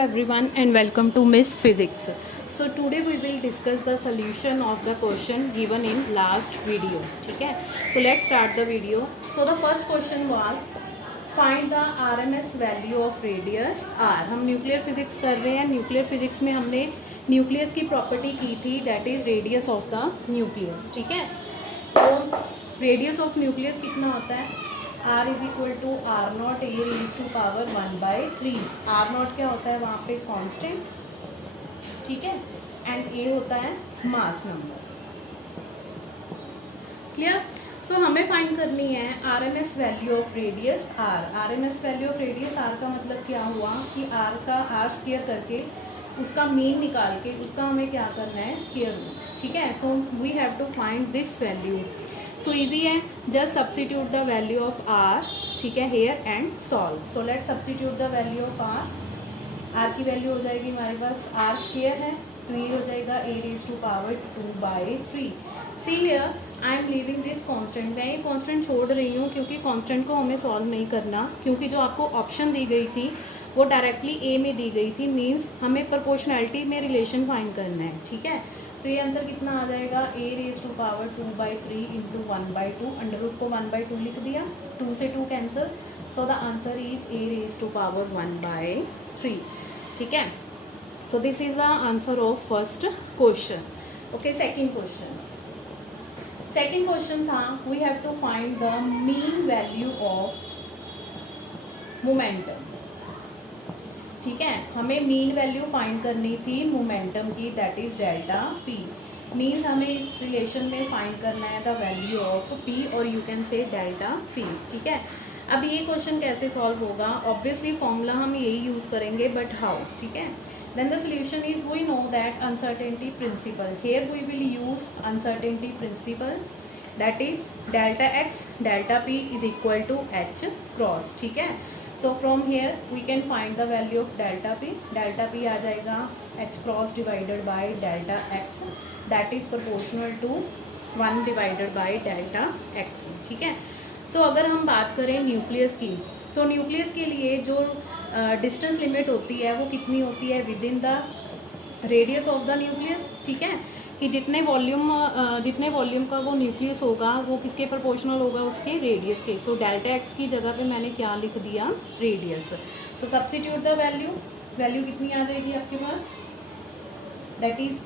everyone and welcome to Miss Physics. So today we will discuss the solution of the question given in last video. ठीक है? So let's start the video. So the first question was find the RMS value of radius R. हम nuclear physics कर रहे हैं. Nuclear physics में हमने nucleus की property की थी that is radius of the nucleus. ठीक है? तो रेडियस ऑफ न्यूक्लियस कितना होता है? R is equal to R naught a raise to power 1/3. R naught क्या होता है वहाँ पे? कांस्टेंट. ठीक है? एंड ए होता है मास नंबर. क्लियर? सो हमें फाइंड करनी है RMS value of radius R. RMS value of radius R का मतलब क्या हुआ कि R का R स्क्वायर करके उसका मीन निकाल के उसका हमें क्या करना है? Square root. ठीक है? So we have to find this value. So easy है, just substitute the value of R. ठीक है? Here and solve. So let substitute the value of R. R की वैल्यू हो जाएगी हमारे पास R स्क्वायर है तो ये हो जाएगा a raise to power 2/3. See here I am leaving this constant. मैं ये कांस्टेंट छोड़ रही हूँ क्योंकि कांस्टेंट को हमें सॉल्व नहीं करना, क्योंकि जो आपको ऑप्शन दी गई थी वो डायरेक्टली ए में दी गई थी. मीन्स हमें प्रोपोर्शनैलिटी में रिलेशन फाइंड करना है. ठीक है? तो ये आंसर कितना आ जाएगा? a raise to power 2/3 into 1/2. Under root को 1/2 लिख दिया. 2 से 2 cancel. So the answer is a raise to power 1/3. ठीक है? So this is the answer of first question. Okay, second question. Second question था we have to find the mean value of momentum. ठीक है? हमें mean value find करनी थी momentum की, that is delta P. Means हमें इस relation में फाइंड करना है द वैल्यू ऑफ पी और you can say delta P. ठीक है? अब ये क्वेश्चन कैसे सॉल्व होगा? ऑब्वियसली फॉर्मूला हम यही यूज़ करेंगे, बट हाउ? ठीक है? Then the solution is we know that uncertainty principle. Here we will use uncertainty principle, that is delta X delta P is equal to H cross. ठीक है? So from here we can find the value of delta P. Delta P आ जाएगा H cross divided by delta X, that is proportional to 1 divided by delta X. ठीक है? सो अगर हम बात करें न्यूक्लियस की, तो न्यूक्लियस के लिए जो डिस्टेंस लिमिट होती है वो कितनी होती है? With in the radius of the nucleus. ठीक है? कि जितने वॉल्यूम का वो न्यूक्लियस होगा वो किसके प्रोपोर्शनल होगा? उसके रेडियस के. सो डेल्टा एक्स की जगह पे मैंने क्या लिख दिया? Radius. So substitute the value कितनी आ जाएगी आपके पास? That is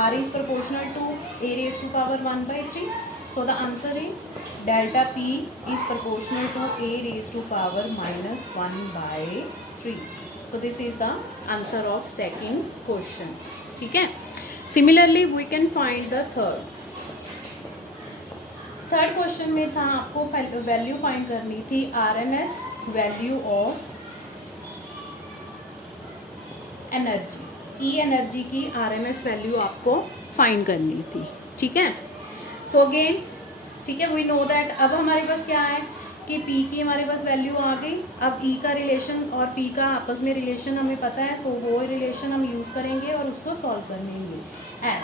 R is proportional to a raise to power 1/3. So the answer is delta P is proportional to a raised to power -1/3. So this is the answer of second question. ठीक है? Similarly we can find the third question में था आपको value find करनी थी RMS value of energy. E energy की RMS value आपको find करनी थी. ठीक है? सो अगेन, ठीक है, वी नो दैट अब हमारे पास क्या है कि P की हमारे पास वैल्यू आ गई. अब E का रिलेशन और P का आपस में रिलेशन हमें पता है. सो वो रिलेशन हम यूज़ करेंगे और उसको सॉल्व कर लेंगे. एज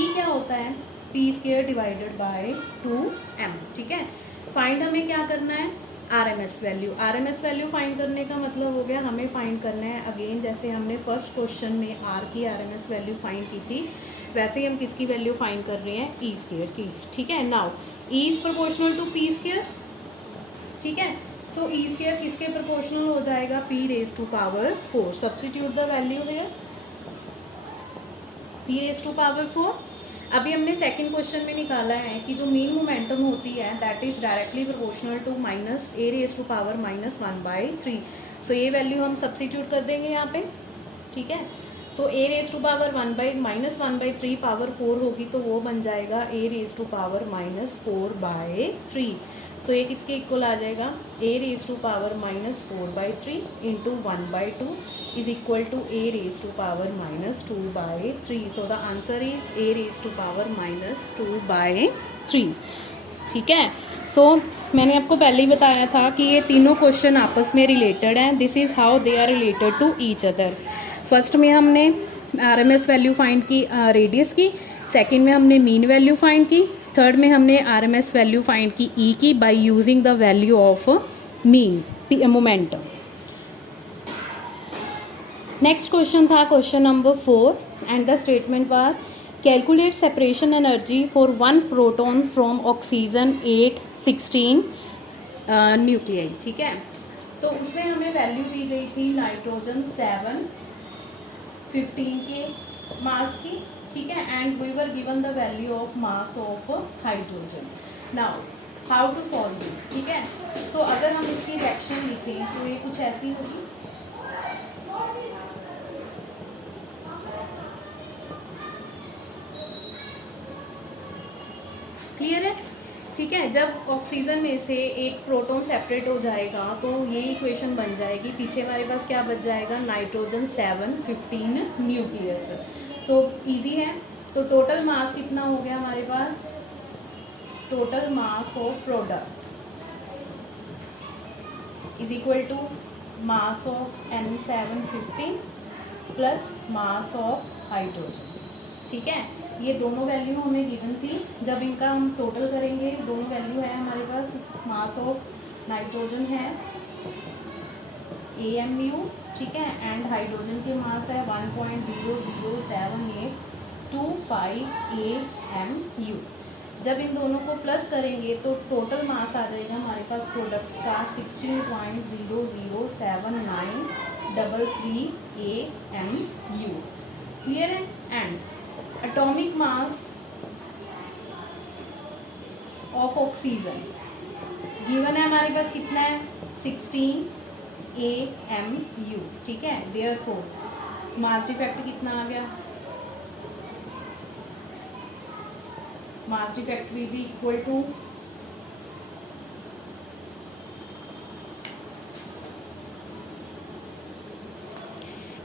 E क्या होता है? P square divided by 2m. ठीक है? फाइंड हमें क्या करना है? RMS value. RMS value find करने का मतलब हो गया हमें फाइंड करना है अगेन जैसे हमने फर्स्ट क्वेश्चन में R की RMS वैल्यू फाइंड की थी, वैसे ही हम किसकी वैल्यू फाइंड कर रहे हैं? E स्क्वायर की. ठीक है? Now E is proportional to P square. ठीक है? सो E स्क्वायर किसके प्रोपोर्शनल हो जाएगा? P raise to power 4. Substitute the value है P रेज टू पावर 4. अभी हमने सेकंड क्वेश्चन में निकाला है कि जो मीन मोमेंटम होती है that is directly proportional to -a raise to power -1/3. So ये वैल्यू हम सब्स्टिट्यूट कर देंगे यहाँ पे. ठीक है? So a raise to power -1/3 power 4 होगी तो वो बन जाएगा a raise to power -4/3. So ये किसके इक्वल आ जाएगा? a raise to power -4/3 into 1/2 is equal to a raise to power -2/3. So the answer is a raise to power -2/3. ठीक है? सो मैंने आपको पहले ही बताया था कि ये तीनों क्वेश्चन आपस में रिलेटेड हैं. This is how they are related to each other. First में हमने RMS वैल्यू फाइंड की रेडियस की, सेकंड में हमने मीन वैल्यू फाइंड की, थर्ड में हमने RMS वैल्यू फाइंड की E की by using the value of mean momentum. Next question था question number 4 and the statement was calculate separation energy for 1 proton from oxygen 8-16 nuclei. ठीक है, तो उसमें हमें वैल्यू दी गई थी नाइट्रोजन 7-15 के मास की। ठीक है, and we were given the value of mass of hydrogen. Now how to solve this. ठीक है, सो अगर हम इसकी रिएक्शन लिखें तो ये कुछ ऐसी होगी। क्लियर है? ठीक है, जब ऑक्सीजन में से एक प्रोटॉन सेपरेट हो जाएगा तो ये इक्वेशन बन जाएगी। पीछे हमारे पास क्या बच जाएगा, नाइट्रोजन 7-15 न्यूक्लियस। तो इजी है। तो टोटल मास कितना हो गया हमारे पास, total mass of product is equal to mass of N715 plus mass of hydrogen. ठीक है, ये दोनों वैल्यू हमें गिवन थी। जब इनका हम टोटल करेंगे, दोनों वैल्यू है हमारे पास, मास ऑफ नाइट्रोजन है AMU। ठीक है, एंड हाइड्रोजन के मास है 1.00782 AMU। जब इन दोनों को प्लस करेंगे तो टोटल मास आ जाएगा हमारे पास प्रोडक्ट का 16.0079333 AMU। क्लियर है? And atomic mass of oxygen given है हमारे पास कितना है, 16 AMU। ठीक है, देयरफॉर मास डिफेक्ट कितना आ गया, mass defect will be equal to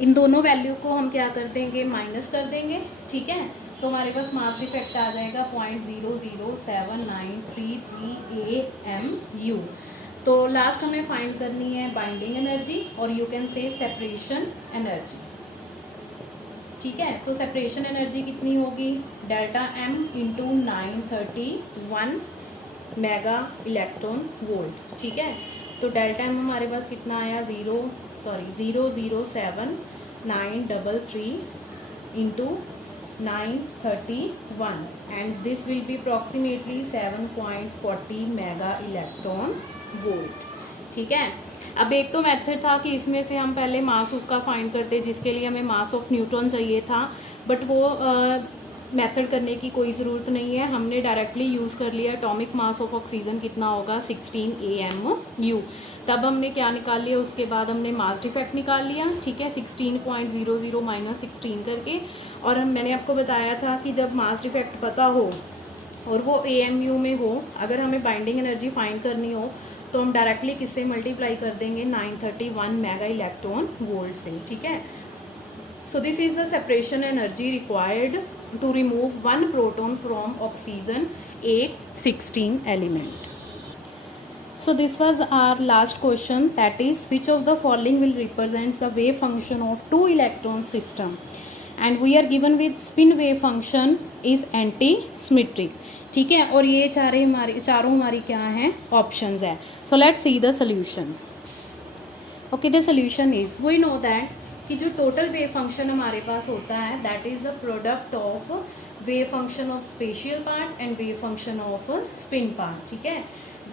इन दोनों वैल्यू को हम क्या कर देंगे, माइनस कर देंगे। ठीक है, तो हमारे पास मास डिफेक्ट आ जाएगा 0.0079333 AMU। तो लास्ट हमें फाइंड करनी है बाइंडिंग एनर्जी और you can say separation energy. ठीक है, तो सेपरेशन एनर्जी कितनी होगी, delta M into 931 mega electron volt. ठीक है, तो डेल्टा M हमारे पास कितना आया, 0079333 into 931 and this will be approximately 7.40 mega electron volt. ठीक है, अब एक तो मेथड था कि इसमें से हम पहले मास उसका फाइंड करते जिसके लिए हमें मास ऑफ न्यूट्रॉन चाहिए था, बट वो मेथड करने की कोई ज़रूरत नहीं है। हमने डायरेक्टली यूज़ कर लिया एटॉमिक मास ऑफ ऑक्सीजन कितना होगा, 16 AMU। तब हमने क्या निकाल लिया, उसके बाद हमने मास डिफेक्ट निकाल लिया। ठीक है, 16.00 माइनस 16 करके। और मैंने आपको बताया था कि जब मास डिफेक्ट पता हो और वो AMU में हो, अगर हमें बाइंडिंग एनर्जी फाइंड करनी हो तो हम डायरेक्टली किससे मल्टीप्लाई कर देंगे, 931 मेगा इलेक्ट्रॉन वोल्ट से। ठीक है, so this is the separation energy required to remove 1 proton from oxygen 8-16 element. So this was our last question, that is which of the following will represents the wave function of 2 electron system, and we are given with spin wave function is anti-symmetric। ठीक है, और ये चारों हमारी क्या हैं, options है। So let's see the solution. Okay, the solution is, we know that कि जो टोटल वेव फंक्शन हमारे पास होता है that is the product of wave function of spatial part and wave function of spin part. ठीक है,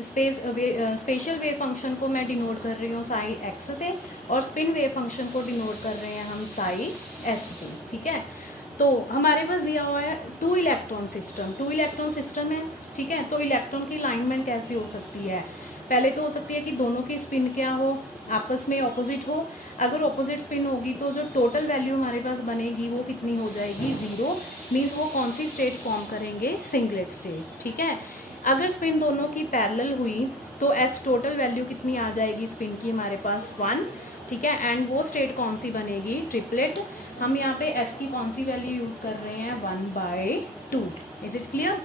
special wave function को मैं डिनोट कर रही हूँ साई एक्स से और स्पिन वेव फंक्शन को डिनोट कर रहे हैं हम साई एस से। ठीक है, तो हमारे पास दिया हुआ है 2 इलेक्ट्रॉन सिस्टम, 2 इलेक्ट्रॉन सिस्टम है। ठीक है, तो इलेक्ट्रॉन की अलाइनमेंट कैसी हो सकती है, पहले तो हो सकती है कि दोनों की स्पिन क्या हो, आपस में ऑपोजिट हो। अगर ऑपोजिट स्पिन होगी तो जो टोटल वैल्यू हमारे पास बनेगी वो कितनी हो जाएगी, 0। मीन्स वो कौन सी स्टेट फॉर्म करेंगे, सिंगलेट स्टेट। ठीक है, अगर स्पिन दोनों की पैरेलल हुई तो एस टोटल वैल्यू कितनी आ जाएगी स्पिन की, हमारे पास 1। ठीक है, एंड वो स्टेट कौन सी बनेगी, ट्रिपलेट। हम यहाँ पे एस की कौन सी वैल्यू यूज़ कर रहे हैं, 1/2। Is it clear?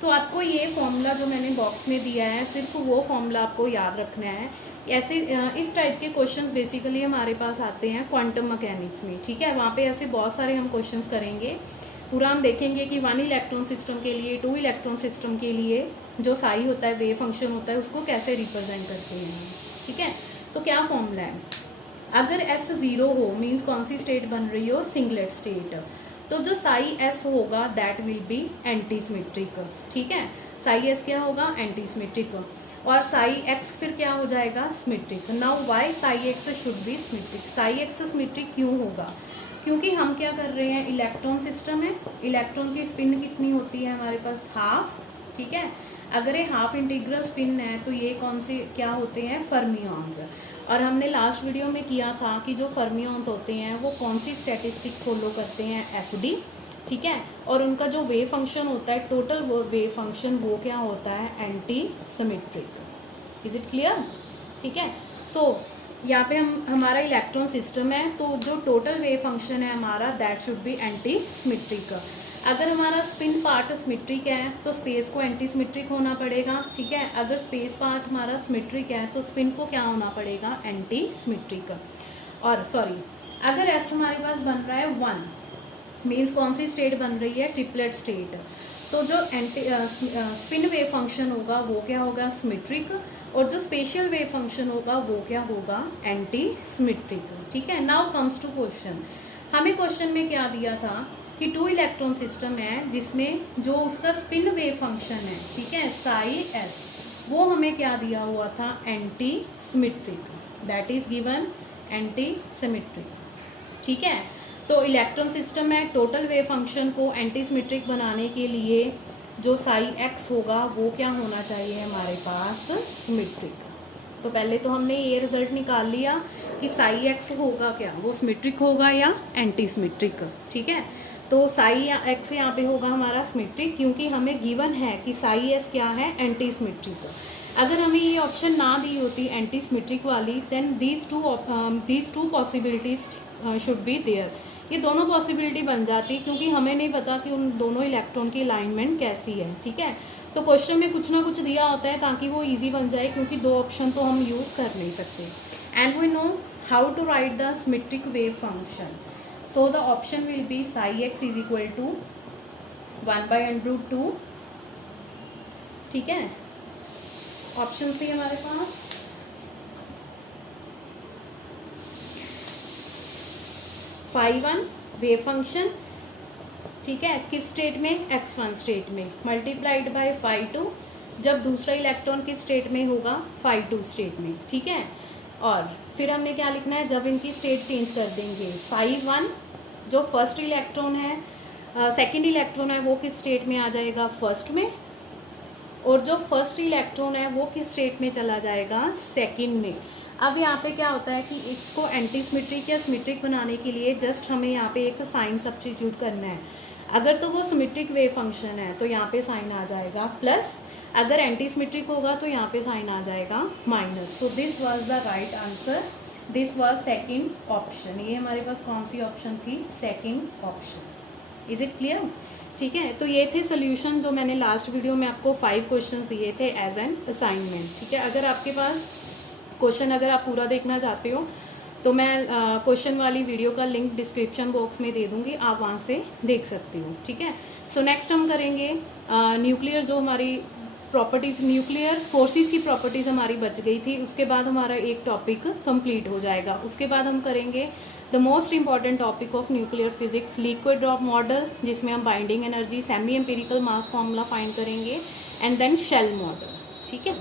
तो आपको ये फॉर्मूला जो मैंने बॉक्स में दिया है, सिर्फ वो फॉर्मूला आपको याद रखना है। ऐसे इस टाइप के क्वेश्चंस बेसिकली हमारे पास आते हैं क्वांटम मैकेनिक्स में। ठीक है, वहाँ पे ऐसे बहुत सारे हम क्वेश्चंस करेंगे। पूरा हम देखेंगे कि 1 इलेक्ट्रॉन सिस्टम के लिए, 2 इलेक्ट्रॉन सिस्टम के लिए जो साई होता है, वेव फंक्शन होता है, उसको कैसे रिप्रेजेंट करते हैं। ठीक है, तो क्या फॉर्मूला है, अगर S 0 हो मीन्स कौन सी स्टेट बन रही हो, सिंगलेट स्टेट, तो जो साई S होगा that will be anti symmetric, ठीक है। साई S क्या होगा, एंटी सिमेट्रिक, और साई X फिर क्या हो जाएगा, symmetric. Now why psi X should be symmetric, psi X symmetric क्यों होगा, क्योंकि हम क्या कर रहे हैं, इलेक्ट्रॉन सिस्टम है, इलेक्ट्रॉन की स्पिन कितनी होती है हमारे पास, हाफ, ठीक है। अगर ये हाफ इंटीग्रल स्पिन है तो ये कौन से क्या होते हैं, फर्मियॉन्स। और हमने लास्ट वीडियो में किया था कि जो फर्मियॉन्स होते हैं वो कौन सी स्टैटिस्टिक फॉलो करते हैं, एफडी, ठीक है। और उनका जो वेव फंक्शन होता है, टोटल वेव फंक्शन, वो क्या होता है, anti symmetric. Is it clear, ठीक है। सो यहाँ पे हमारा इलेक्ट्रॉन सिस्टम है, तो जो टोटल वेव फंक्शन है हमारा that should be anti symmetric. अगर हमारा स्पिन पार्ट सिमेट्रिक है तो स्पेस को एंटी सिमेट्रिक होना पड़ेगा, ठीक है। अगर स्पेस पार्ट हमारा सिमेट्रिक है तो स्पिन को क्या होना पड़ेगा, एंटी सिमेट्रिक। और सॉरी, अगर एस हमारे पास बन रहा है 1 मीन्स कौन सी स्टेट बन रही है, ट्रिपलेट स्टेट, तो जो एंटी स्पिन वेव फंक्शन होगा वो क्या होगा, सिमेट्रिक, और जो स्पेशल वेव फंक्शन होगा वो क्या होगा, एंटी सिमेट्रिक, ठीक है। नाउ कम्स टू क्वेश्चन, हमें क्वेश्चन में क्या दिया था कि 2 इलेक्ट्रॉन सिस्टम है जिसमें जो उसका स्पिन वेव फंक्शन है, ठीक है, साई S, वो हमें क्या दिया हुआ था, anti symmetric, that is given anti symmetric, ठीक है। तो इलेक्ट्रॉन सिस्टम है, टोटल वेव फंक्शन को एंटी सिमेट्रिक बनाने के लिए जो साई X होगा वो क्या होना चाहिए हमारे पास, सिमेट्रिक। तो पहले तो हमने ये रिजल्ट निकाल लिया कि साई X होगा क्या, वो सिमेट्रिक होगा या एंटी सिमेट्रिक, ठीक है। तो साई X यहाँ पे होगा हमारा सिमेट्रिक, क्योंकि हमें गिवन है कि साई S क्या है, एंटी सिमेट्रिक। अगर हमें ये ऑप्शन ना दी होती एंटी सिमेट्रिक वाली, then these two possibilities should be there, ये दोनों पॉसिबिलिटी बन जाती, क्योंकि हमें नहीं पता कि उन दोनों इलेक्ट्रॉन की अलाइनमेंट कैसी है, ठीक है। तो क्वेश्चन में कुछ ना कुछ दिया होता है ताकि वो ईजी बन जाए, क्योंकि 2 ऑप्शन तो हम यूज़ कर नहीं सकते। And we know how to write the symmetric wave function, so the option will be psi x is equal to 1/√2, ठीक है। ऑप्शन थी हमारे पास phi1 वेव फंक्शन, ठीक है, किस स्टेट में, x1 स्टेट में, मल्टीप्लाइड बाय phi2 जब दूसरा इलेक्ट्रॉन किस स्टेट में होगा, phi2 स्टेट में, ठीक है। और फिर हमने क्या लिखना है, जब इनकी स्टेट चेंज कर देंगे, phi1 जो फर्स्ट इलेक्ट्रॉन है, सेकंड इलेक्ट्रॉन है वो किस स्टेट में आ जाएगा, फर्स्ट में, और जो फर्स्ट इलेक्ट्रॉन है वो किस स्टेट में चला जाएगा, सेकंड में। अब यहाँ पे क्या होता है कि इसको एंटी सिमेट्रिक या सिमेट्रिक बनाने के लिए जस्ट हमें यहाँ पे एक साइन सब्स्टिट्यूट करना है। अगर तो वो सिमेट्रिक वेव फंक्शन है तो यहाँ पे साइन आ जाएगा प्लस, अगर एंटी सिमेट्रिक होगा तो यहाँ पे साइन आ जाएगा minus. So this was the right answer, this was second option. ये हमारे पास कौन सी ऑप्शन थी, second option. Is it clear, ठीक है। तो ये थे सोल्यूशन जो मैंने लास्ट वीडियो में आपको 5 क्वेश्चंस दिए थे एज एन असाइनमेंट, ठीक है। अगर आपके पास क्वेश्चन अगर आप पूरा देखना चाहते हो तो मैं क्वेश्चन वाली वीडियो का लिंक डिस्क्रिप्शन बॉक्स में दे दूँगी, आप वहाँ से देख सकते हो, ठीक है। सो नेक्स्ट हम करेंगे न्यूक्लियर जो हमारी प्रॉपर्टीज़, न्यूक्लियर फोर्सेस की प्रॉपर्टीज़ हमारी बच गई थी, उसके बाद हमारा एक टॉपिक कंप्लीट हो जाएगा। उसके बाद हम करेंगे the most important topic of nuclear physics, liquid drop model, जिसमें हम बाइंडिंग एनर्जी, सेमी एम्पिरिकल मास फॉर्मूला फाइंड करेंगे, एंड देन शेल मॉडल, ठीक है।